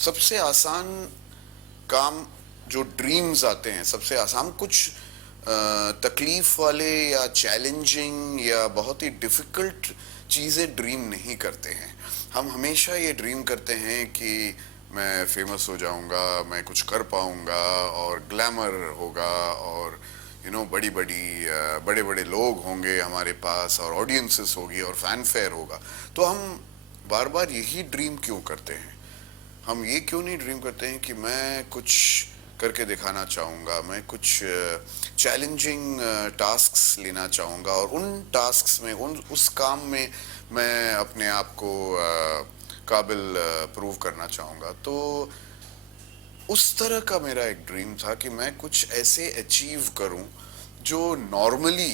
सबसे आसान काम जो ड्रीम्स आते हैं, सबसे आसान कुछ तकलीफ वाले या चैलेंजिंग या बहुत ही डिफिकल्ट चीज़ें ड्रीम नहीं करते हैं। हम हमेशा ये ड्रीम करते हैं कि मैं फेमस हो जाऊंगा, मैं कुछ कर पाऊंगा और ग्लैमर होगा और बड़ी बड़ी बड़े बड़े लोग होंगे हमारे पास और ऑडियंसेस होगी और फैन फेयर होगा। तो हम बार बार यही ड्रीम क्यों करते हैं? हम ये क्यों नहीं ड्रीम करते हैं कि मैं कुछ करके दिखाना चाहूँगा, मैं कुछ चैलेंजिंग टास्क्स लेना चाहूँगा और उन टास्क्स में उस काम में मैं अपने आप को काबिल प्रूव करना चाहूँगा। तो उस तरह का मेरा एक ड्रीम था कि मैं कुछ ऐसे अचीव करूं जो नॉर्मली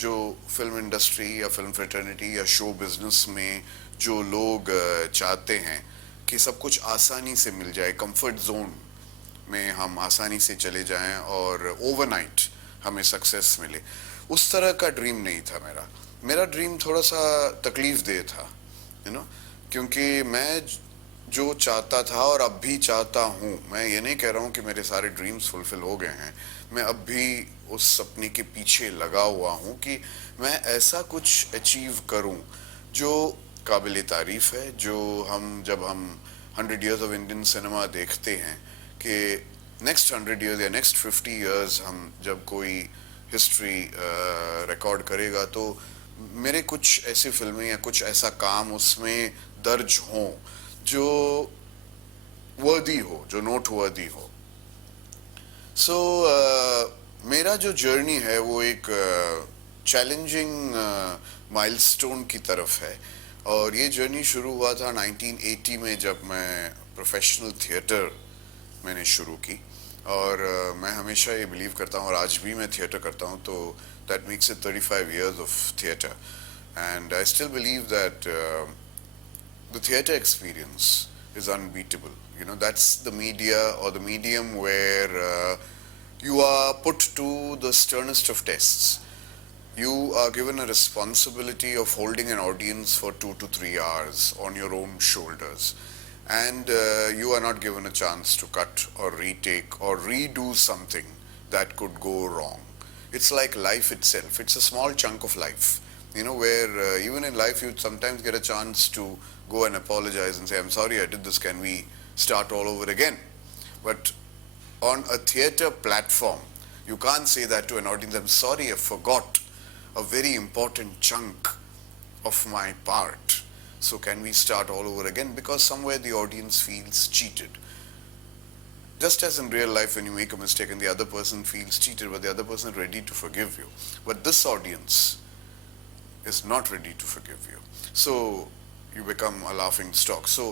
जो फिल्म इंडस्ट्री या फिल्म फ्रेटर्निटी या शो बिजनेस में जो लोग चाहते हैं कि सब कुछ आसानी से मिल जाए, कंफर्ट जोन में हम आसानी से चले जाएं और ओवरनाइट हमें सक्सेस मिले। उस तरह का ड्रीम नहीं था मेरा। मेरा ड्रीम थोड़ा सा तकलीफ दे था, क्योंकि मैं जो चाहता था और अब भी चाहता हूँ, मैं ये नहीं कह रहा हूँ कि मेरे सारे ड्रीम्स फुलफिल हो गए हैं। मैं अब भी उस सपने के पीछे लगा हुआ हूँ कि मैं ऐसा कुछ अचीव करूँ जो काबिल तारीफ है। जो जब हम 100 years ऑफ इंडियन सिनेमा देखते हैं कि नेक्स्ट 100 years या नेक्स्ट 50 years हम जब कोई हिस्ट्री रिकॉर्ड करेगा तो मेरे कुछ ऐसी फिल्में या कुछ ऐसा काम उसमें दर्ज हों जो वर्दी हो, जो नोट वर्दी हो। सो मेरा जो जर्नी है वो एक चैलेंजिंग माइलस्टोन की तरफ है। और ये जर्नी शुरू हुआ था 1980 में, जब मैं प्रोफेशनल थिएटर मैंने शुरू की। और मैं हमेशा ये बिलीव करता हूँ और आज भी मैं थिएटर करता हूँ, तो that makes it 35 years of theatre. And I still believe that the theater experience is unbeatable. That's the media or the medium where you are put to the sternest of tests. You are given a responsibility of holding an audience for 2 to 3 hours on your own shoulders. And you are not given a chance to cut or retake or redo something that could go wrong. It's like life itself. It's a small chunk of life, where even in life you sometimes get a chance to go and apologize and say, I'm sorry I did this, can we start all over again? But on a theater platform, you can't say that to an audience, I'm sorry I forgot a very important chunk of my part. So can we start all over again? Because somewhere the audience feels cheated. Just as in real life, when you make a mistake and the other person feels cheated, but the other person is ready to forgive you. But this audience is not ready to forgive you. So you become a laughing stock. So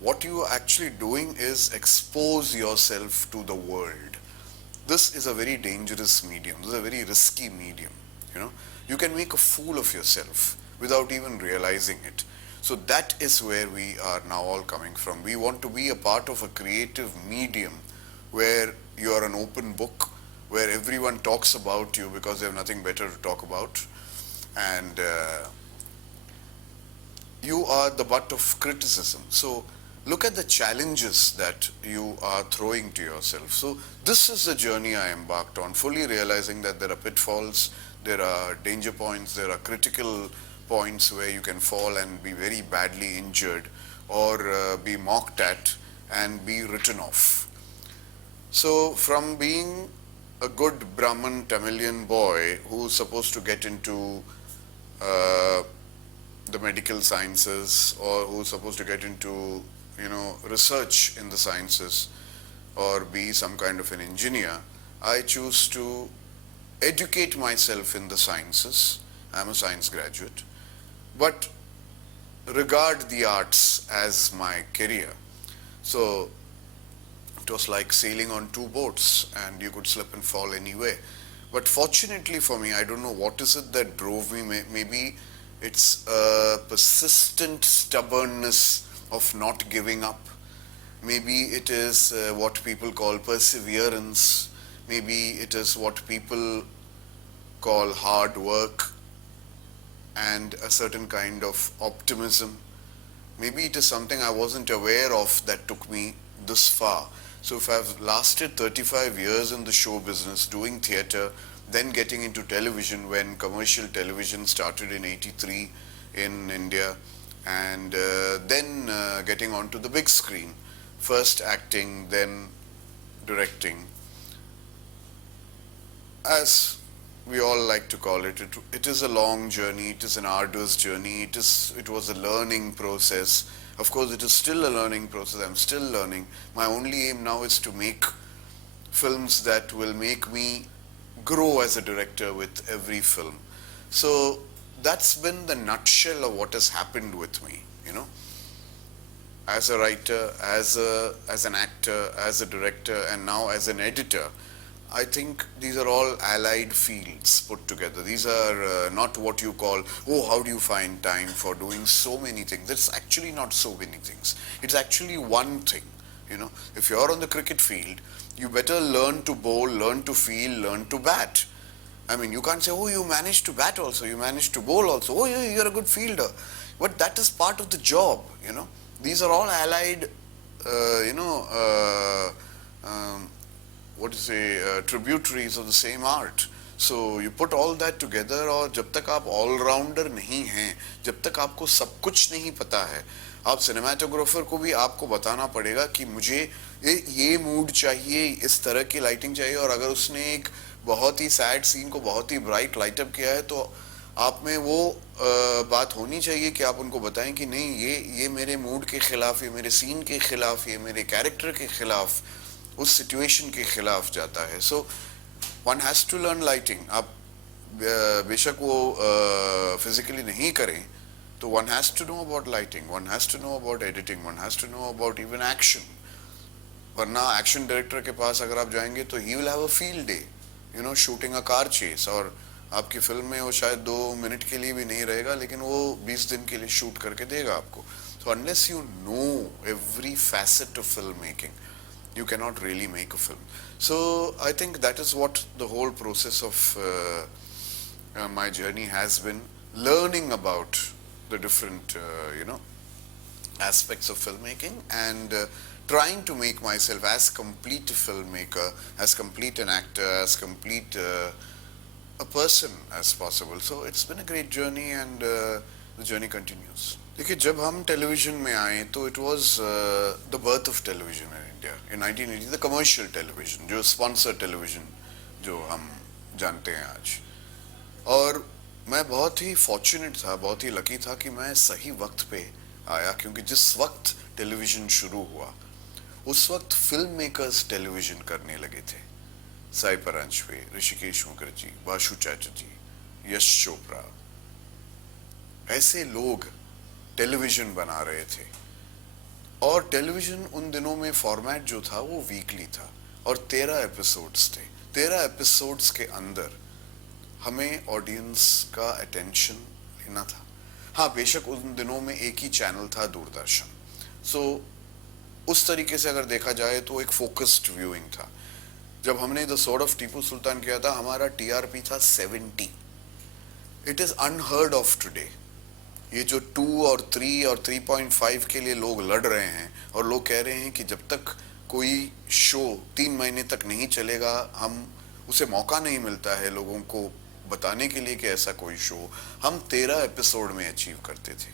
what you are actually doing is expose yourself to the world. This is a very dangerous medium. This is a very risky medium. You can make a fool of yourself without even realizing it. So that is where we are now all coming from. We want to be a part of a creative medium where you are an open book, where everyone talks about you because they have nothing better to talk about. And you are the butt of criticism. So look at the challenges that you are throwing to yourself. So this is the journey I embarked on, fully realizing that there are pitfalls, there are danger points, there are critical points where you can fall and be very badly injured or be mocked at and be written off. So from being a good Brahmin Tamilian boy who's supposed to get into the medical sciences, or who's supposed to get into research in the sciences or be some kind of an engineer, I choose to educate myself in the sciences. I'm a science graduate, but regard the arts as my career. So it was like sailing on two boats and you could slip and fall anywhere. But fortunately for me, I don't know what is it that drove me. Maybe it's a persistent stubbornness of not giving up. Maybe it is what people call perseverance. Maybe it is what people call hard work and a certain kind of optimism. Maybe it is something I wasn't aware of that took me this far. So if I've lasted 35 years in the show business doing theatre, then getting into television when commercial television started in 83 in India, and then getting onto the big screen, first acting, then directing. As we all like to call it, it is a long journey, it is an arduous journey, it was a learning process. Of course, it is still a learning process, I'm still learning. My only aim now is to make films that will make me grow as a director with every film. So that's been the nutshell of what has happened with me, you know. As a writer, as an actor, as a director, and now as an editor, I think these are all allied fields put together. These are not what you call, oh, how do you find time for doing so many things? It's actually not so many things. It's actually one thing, you know. If you're on the cricket field, you better learn to bowl, learn to field, learn to bat. I mean, you can't say, oh, you managed to bat also, you managed to bowl also, oh, you're a good fielder. But that is part of the job, you know. These are all allied, you know, what to say, tributaries of the same art. So you put all that together, और जब तक आप all-rounder नहीं हैं, जब तक आपको सब कुछ नहीं पता है, आप सिनेमाटोग्राफर को भी आपको बताना पड़ेगा कि मुझे ये मूड चाहिए, इस तरह की लाइटिंग चाहिए, और अगर उसने एक बहुत ही सैड सीन को बहुत ही ब्राइट लाइटअप किया है, तो आप में वो बात होनी चाहिए कि आप उनको बताएं कि नहीं, ये मेरे मूड के खिलाफ, ये मेरे सीन के खिलाफ, ये मेरे कैरेक्टर के खिलाफ, उस सिचुएशन के खिलाफ जाता है. So one has to learn lighting. आप बेशक वो फिजिकली नहीं करें, तो one has to know about lighting, one has to know about editing, one has to know about even action. वरना एक्शन डायरेक्टर के पास अगर आप जाएंगे तो he will have a field day, you know, shooting a car chase, और आपकी film में वो शायद 2 मिनट के लिए भी नहीं रहेगा, लेकिन वो 20 दिन के लिए शूट करके देगा आपको. So unless you know every facet of filmmaking, you cannot really make a film. So I think that is what the whole process of my journey has been, learning about the different, you know, aspects of filmmaking, and trying to make myself as complete a filmmaker, as complete an actor, as complete a person as possible. So it's been a great journey, and the journey continues. देखिए, जब हम television में आए तो it was the birth of television in India in 1980, the commercial television, जो sponsor television जो हम जानते हैं आज. और मैं बहुत ही फॉर्चुनेट था, बहुत ही लकी था कि मैं सही वक्त पे आया, क्योंकि जिस वक्त टेलीविजन शुरू हुआ उस वक्त फिल्म मेकर्स टेलीविजन करने लगे थे. साई परांजपे, ऋषिकेश मुखर्जी, बासु चैटर्जी, यश चोपड़ा, ऐसे लोग टेलीविजन बना रहे थे. और टेलीविजन उन दिनों में फॉर्मेट जो था वो वीकली था, और 13 एपिसोड्स थे. 13 एपिसोड्स के अंदर हमें ऑडियंस का अटेंशन लेना था. हाँ, बेशक उन दिनों में एक ही चैनल था, दूरदर्शन. सो उस तरीके से अगर देखा जाए तो एक फोकस्ड व्यूइंग था. जब हमने the sword of Tipu Sultan किया था, हमारा टीआरपी था 70. It is unheard of today. ये जो 2 और 3 और 3.5 के लिए लोग लड़ रहे हैं, और लोग कह रहे हैं कि जब तक कोई शो 3 महीने तक नहीं चलेगा, हम उसे मौका नहीं मिलता है लोगों को बताने के लिए कि ऐसा कोई शो, हम 13 एपिसोड में अचीव करते थे.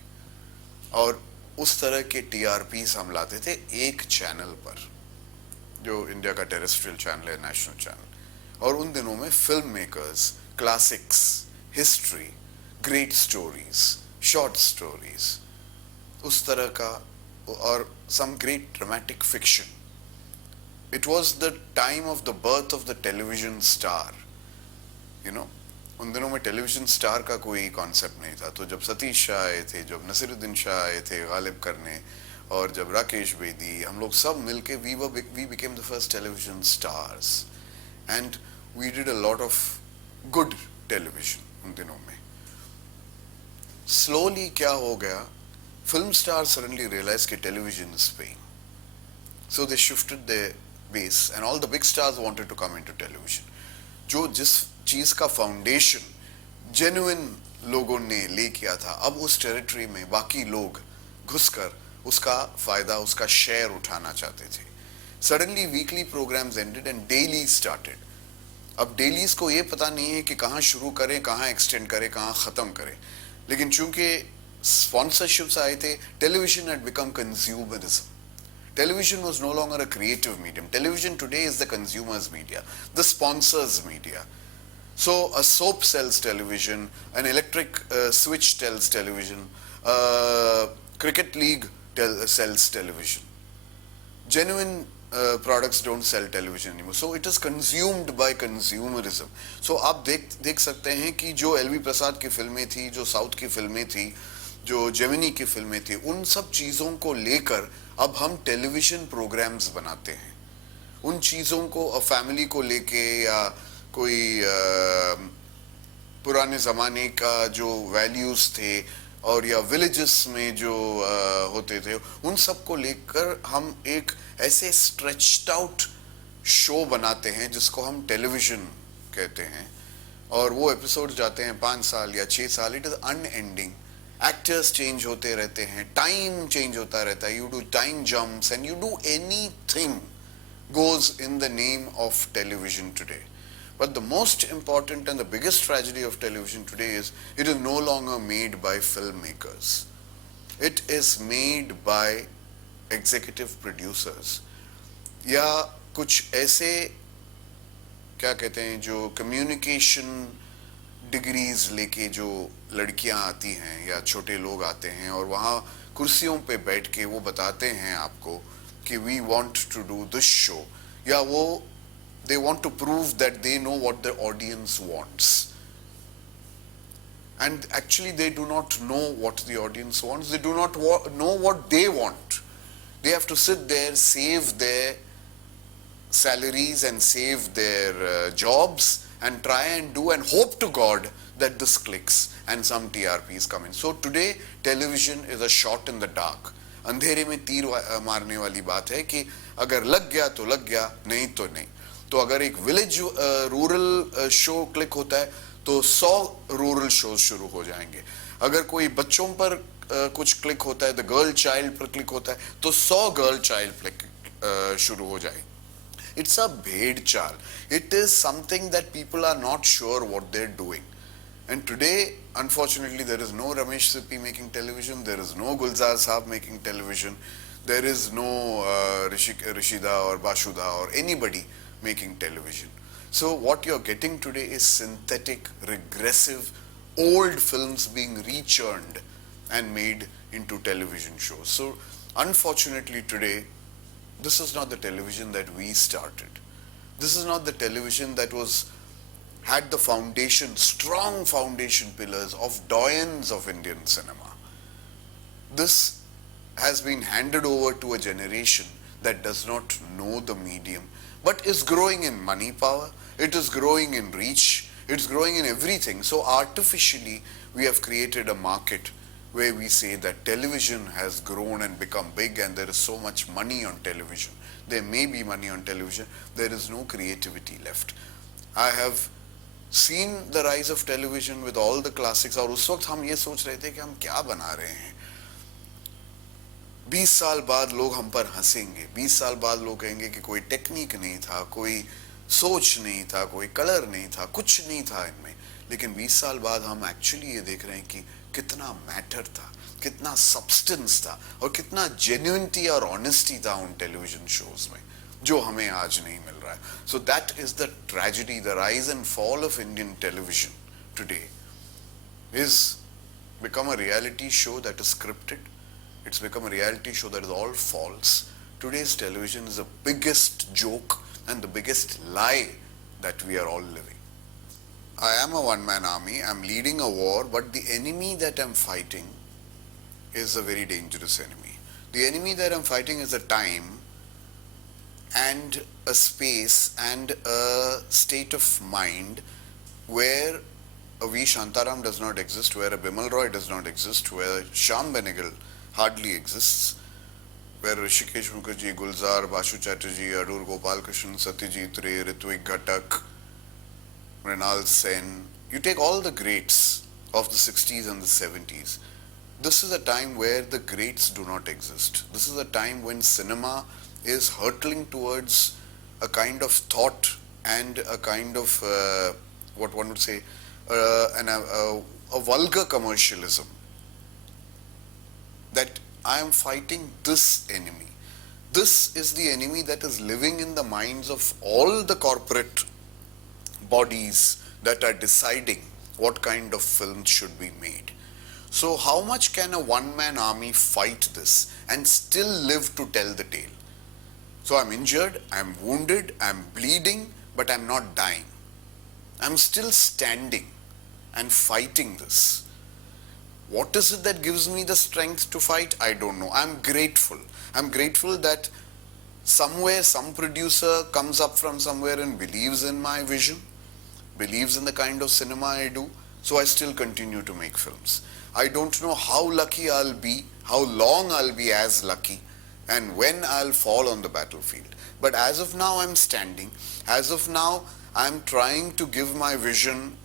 और उस तरह के टीआरपीस हम लाते थे एक चैनल पर, जो इंडिया का टेरेस्ट्रियल चैनल है, नेशनल चैनल. और उन दिनों में film makers, classics, history, great stories, short stories, उस तरह का, और some great dramatic fiction. It was the time of the birth of the television star, you know. उन दिनों में टेलीविजन स्टार का कोई कॉन्सेप्ट नहीं था. तो जब सतीश शाह आए थे, जब नसीरुद्दीन शाह आए थे गालिब करने, और जब राकेश बेदी, हम लोग सब मिलके we became the first television stars, and we did a lot of good television उन दिनों में. स्लोली क्या हो गया, फिल्म स्टार सडनली रियलाइज कि television is paying, so they shifted the base, and all the big stars wanted to come into television. जो जिस चीज का फाउंडेशन जेन्युइन लोगों ने ले किया था, अब उस टेरिटरी में बाकी लोग घुसकर उसका फायदा, उसका शेयर उठाना चाहते थे. Suddenly weekly programs ended and dailies started. अब डेलीज को ये पता नहीं है कि कहाँ शुरू करें, कहाँ एक्सटेंड करें, कहाँ ख़त्म करें. लेकिन चूंकि sponsorships आए थे, television had become consumerism. Television was no longer a creative medium. Television today is the consumer's media, the sponsor's media. So a soap sells television, an electric switch sells television, cricket league sells television. Genuine products don't sell television anymore. So it is consumed by consumerism. So आप देख सकते हैं कि जो LV प्रसाद की फिल्में थी, जो साउथ की फिल्में थी, जो जेमिनी की फिल्में थी, उन सब चीज़ों को लेकर अब हम टेलीविजन प्रोग्राम्स बनाते हैं. उन चीज़ों को फैमिली को लेके या कोई पुराने ज़माने का जो वैल्यूज़ थे और या विलेजेस में जो होते थे, उन सब को लेकर हम एक ऐसे स्ट्रेच्ड आउट शो बनाते हैं जिसको हम टेलीविजन कहते हैं. और वो एपिसोड जाते हैं 5 साल या 6 साल. It is unending. Actors change होते रहते हैं, टाइम चेंज होता रहता है. You do time jumps and you do anything goes in the name of television today. But the most important and the biggest tragedy of television today is it is no longer made by filmmakers. It is made by executive producers. या कुछ ऐसे क्या कहते हैं जो communication degrees लेके जो लड़कियां आती हैं या छोटे लोग आते हैं और वहाँ कुर्सियों पे बैठ के वो बताते हैं आपको कि we want to do this show, या वो they want to prove that they know what the audience wants, and actually they do not know what the audience wants. They do not know what they want. They have to sit there, save their salaries and save their jobs and try and do and hope to God that this clicks and some TRPs come in. So today television is a shot in the dark. अंधेरे में तीर मारने वाली बात है कि अगर लग गया तो लग गया, नहीं तो नहीं. तो अगर एक विलेज रूरल शो क्लिक होता है तो 100 रूरल शोज शुरू हो जाएंगे. अगर कोई बच्चों पर कुछ क्लिक होता है, द गर्ल चाइल्ड पर क्लिक होता है तो 100 गर्ल चाइल्ड क्लिक शुरू हो जाएंगे. It's a bhed chal. It is something that people are not sure what they're doing. And today, unfortunately, there is no Ramesh Sippy making television, there is no Gulzar Saab making television, there is no Rishida or Bashuda or anybody making television. So what you're getting today is synthetic, regressive, old films being rechurned and made into television shows. So unfortunately today, this is not the television that we started. This is not the television that had the foundation, strong foundation pillars of doyens of Indian cinema. This has been handed over to a generation that does not know the medium, but is growing in money power, it is growing in reach, it's growing in everything. So artificially, we have created a market where we say that television has grown and become big and there is so much money on television. There may be money on television, there is no creativity left. I have seen the rise of television with all the classics, और उस वक्त हम ये सोच रहे थे कि हम क्या बना रहे हैं. 20 साल बाद लोग हम पर हंसेंगे, 20 साल बाद लोग कहेंगे कि कोई टेक्निक नहीं था, कोई सोच नहीं था, कोई कलर नहीं था, कुछ नहीं था इनमें. लेकिन 20 साल बाद हम एक्चुअली ये देख रहे हैं कि कितना मैटर था, कितना सब्सटेंस था और कितना जेन्युइनिटी और ऑनेस्टी था उन टेलीविजन शोज में, जो हमें आज नहीं मिल रहा है. So that is the tragedy, the rise and fall of Indian television today is become a reality show that is scripted. It's become a reality show that is all false. Today's television is the biggest joke and the biggest lie that we are all living. I am a one-man army, I'm leading a war, but the enemy that I'm fighting is a very dangerous enemy. The enemy that I'm fighting is a time and a space and a state of mind where a V. Shantaram does not exist, where a Bimal Roy does not exist, where Shyam Benegal hardly exists, where Hrishikesh Mukherjee, Gulzar, Bashu Chatterjee, Adur Gopalkrishnan, Satyajit Ray, Ritvik Ghatak, Mrinal Sen, you take all the greats of the 60s and the 70s. This is a time where the greats do not exist. This is a time when cinema is hurtling towards a kind of thought and a kind of what one would say a vulgar commercialism, that I am fighting this enemy. This is the enemy that is living in the minds of all the corporate bodies that are deciding what kind of films should be made. So how much can a one-man army fight this and still live to tell the tale? So I'm injured, I'm wounded, I'm bleeding, but I'm not dying. I'm still standing and fighting this. What is it that gives me the strength to fight? I don't know. I'm grateful. I'm grateful that somewhere some producer comes up from somewhere and believes in my vision, believes in the kind of cinema I do, so I still continue to make films. I don't know how lucky I'll be, how long I'll be as lucky, and when I'll fall on the battlefield. But as of now, I'm standing. As of now, I'm trying to give my vision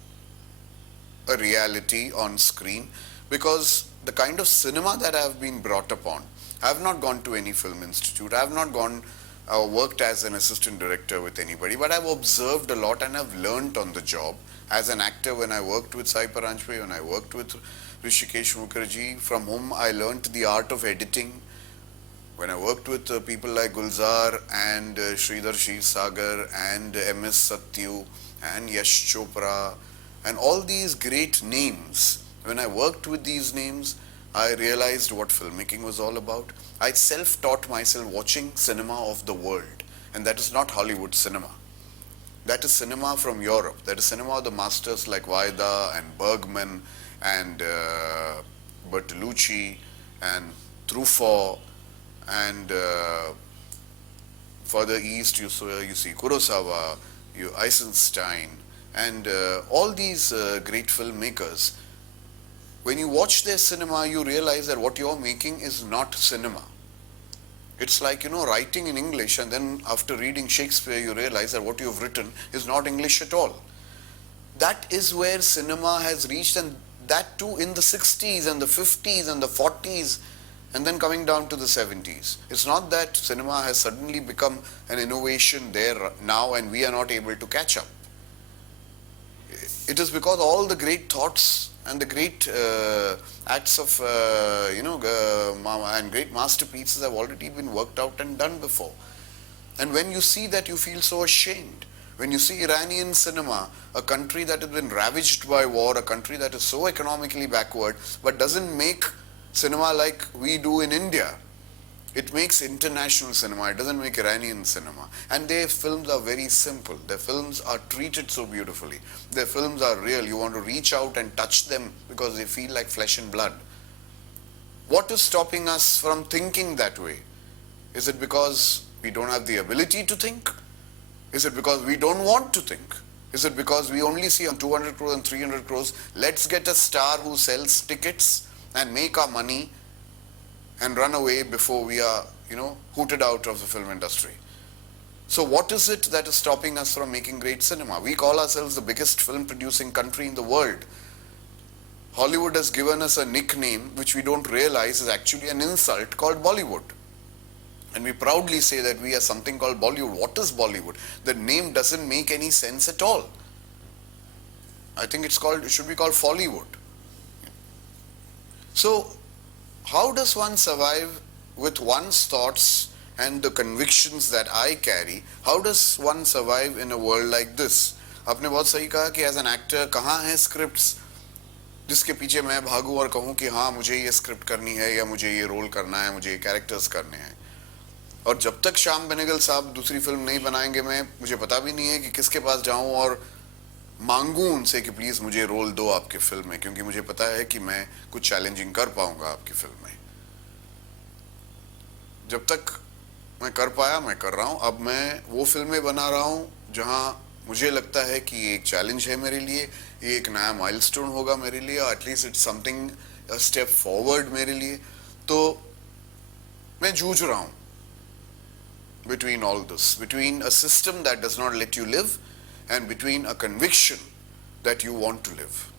a reality on screen, because the kind of cinema that I've been brought upon, I have not gone to any film institute, I have not gone worked as an assistant director with anybody, but I've observed a lot and I've learnt on the job. As an actor, when I worked with Sai Paranjpe, when I worked with Hrishikesh Mukherjee, from whom I learnt the art of editing. When I worked with people like Gulzar and Sridhar Shirsagar and MS Satyu and Yash Chopra and all these great names, when I worked with these names, I realized what filmmaking was all about. I self-taught myself watching cinema of the world, and that is not Hollywood cinema. That is cinema from Europe. That is cinema of the masters like Vaida and Bergman and Bertolucci and Truffaut, and further east you see Kurosawa, Eisenstein, and all these great filmmakers. When you watch their cinema, you realize that what you're making is not cinema. It's like, writing in English, and then after reading Shakespeare, you realize that what you've written is not English at all. That is where cinema has reached, and that too in the 60s and the 50s and the 40s, and then coming down to the 70s. It's not that cinema has suddenly become an innovation there now and we are not able to catch up. It is because all the great thoughts and the great acts of, and great masterpieces have already been worked out and done before. And when you see that, you feel so ashamed. When you see Iranian cinema, a country that has been ravaged by war, a country that is so economically backward, but doesn't make cinema like we do in India. It makes international cinema, it doesn't make Iranian cinema. And their films are very simple. Their films are treated so beautifully. Their films are real. You want to reach out and touch them because they feel like flesh and blood. What is stopping us from thinking that way? Is it because we don't have the ability to think? Is it because we don't want to think? Is it because we only see on 200 crores and 300 crores, let's get a star who sells tickets and make our money and run away before we are, hooted out of the film industry? So what is it that is stopping us from making great cinema? We call ourselves the biggest film producing country in the world. Hollywood has given us a nickname which we don't realize is actually an insult, called Bollywood. And we proudly say that we are something called Bollywood. What is Bollywood? The name doesn't make any sense at all. I think it should be called Follywood. So how does one survive with one's thoughts and the convictions that I carry? How does one survive in a world like this? आपने बहुत सही कहा कि as an actor कहाँ हैं scripts जिसके पीछे मैं भागूं और कहूं कि हाँ मुझे ये स्क्रिप्ट करनी है या मुझे ये रोल करना है, मुझे ये कैरेक्टर्स करने हैं. और जब तक श्याम बेनेगल साहब दूसरी फिल्म नहीं बनाएंगे, मुझे पता भी नहीं है कि किसके पास जाऊं और मांगूं उनसे कि प्लीज मुझे रोल दो आपकी फिल्म में, क्योंकि मुझे पता है कि मैं कुछ चैलेंजिंग कर पाऊंगा आपकी फिल्म में. जब तक मैं कर पाया मैं कर रहा हूं. अब मैं वो फिल्में बना रहा हूं जहां मुझे लगता है कि ये एक चैलेंज है मेरे लिए, ये एक नया माइलस्टोन होगा मेरे लिए, at least it's something a step forward मेरे लिए. तो मैं जूझ रहा हूं between all this, between a system that does not let you live and between a conviction that you want to live.